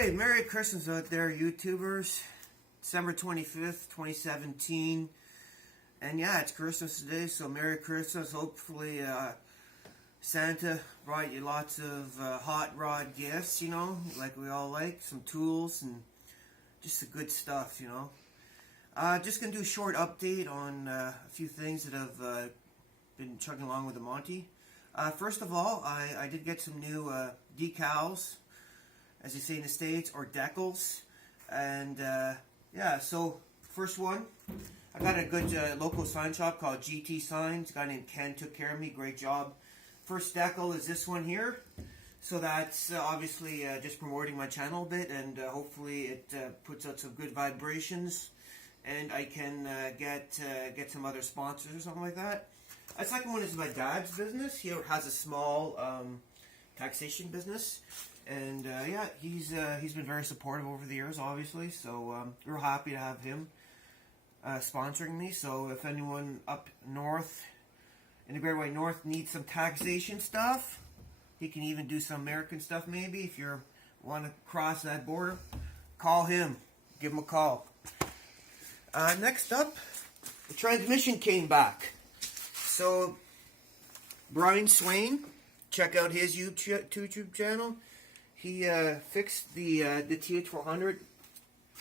Hey, Merry Christmas out there, YouTubers. December 25th, 2017. And yeah, it's Christmas today, so Merry Christmas. Hopefully, Santa brought you lots of hot rod gifts, like we all like. Some tools and just the good stuff, Just going to do a short update on a few things that have been chugging along with the Monty. First of all, I did get some new decals, as they say in the States, or decals. And yeah, so first one, I got a good local sign shop called GT Signs. A guy named Ken took care of me, great job. First decal is this one here. So that's obviously just promoting my channel a bit, and hopefully it puts out some good vibrations, and I can get some other sponsors or something like that. The second one is my dad's business. He has a small taxation business, and yeah, he's been very supportive over the years, obviously. So we're happy to have him sponsoring me. So if anyone up north, in the Great White North, needs some taxation stuff, he can even do some American stuff maybe. If you want to cross that border, call him. Give him a call. Next up, the transmission came back. So, Brian Swain, check out his YouTube channel. He fixed the TH400,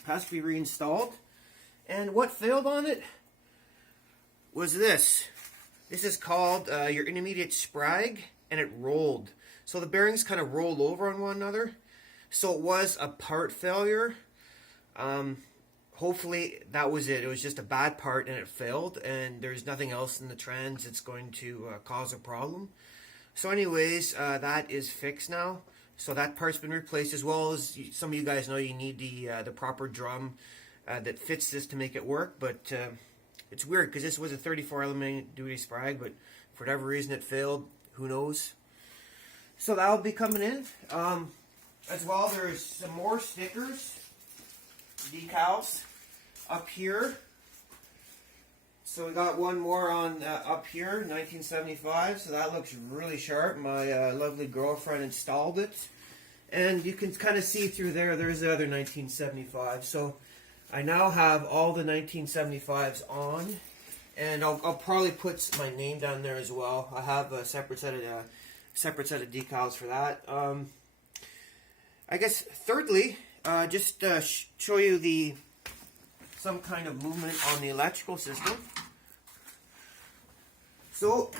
has to be reinstalled. And what failed on it was this. This is called your intermediate sprag, and it rolled. So the bearings kind of rolled over on one another. So it was a part failure. Hopefully that was it. It was just a bad part and it failed, and there's nothing else in the trans that's going to cause a problem. So anyways, that is fixed now. So that part's been replaced, as well as some of you guys know you need the proper drum that fits this to make it work. But it's weird because this was a 34 element duty sprag, but for whatever reason it failed. Who knows? So that'll be coming in. As well, there's some more stickers, decals up here. So we got one more on up here, 1975. So that looks really sharp. My lovely girlfriend installed it, and you can kind of see through there. There's the other 1975. So I now have all the 1975s on, and I'll probably put my name down there as well. I have a separate set of decals for that. I guess thirdly, just show you some kind of movement on the electrical system. So,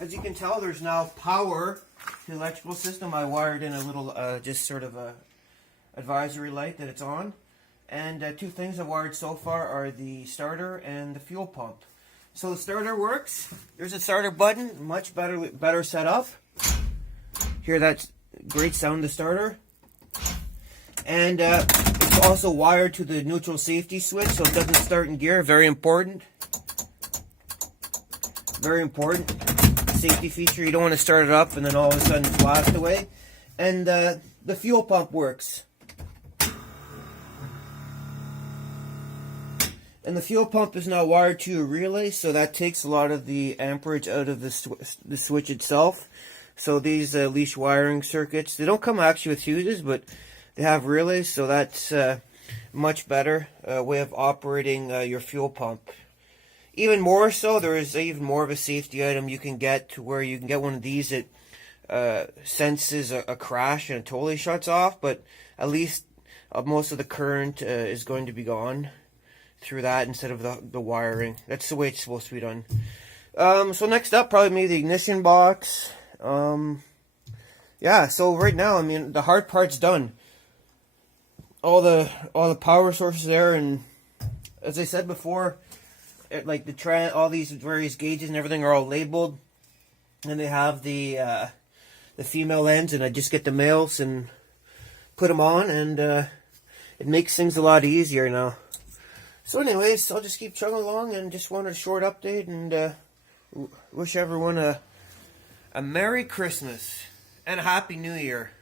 as you can tell, there's now power to the electrical system. I wired in a little, just sort of a advisory light that it's on. And two things I've wired so far are the starter and the fuel pump. So the starter works. There's a starter button, much better set up. Hear that great sound, the starter. And it's also wired to the neutral safety switch, so it doesn't start in gear. Very important. Very important. Safety feature. You don't want to start it up and then all of a sudden it's blast away. And the fuel pump works. And the fuel pump is now wired to a relay, so that takes a lot of the amperage out of the switch itself. So these leash wiring circuits, they don't come actually with fuses, but they have relays, so that's much better way of operating your fuel pump. Even more so, there is even more of a safety item you can get, to where you can get one of these that senses a crash and it totally shuts off, but at least most of the current is going to be gone through that instead of the wiring. That's the way it's supposed to be done. So next up, probably maybe the ignition box. Yeah, so right now, I mean, the hard part's done. All the power sources there, and as I said before, like all these various gauges and everything are all labeled, and they have the female ends, and I just get the males and put them on, and it makes things a lot easier now. So anyways, I'll just keep chugging along, and just wanted a short update, and wish everyone a Merry Christmas and a Happy New Year.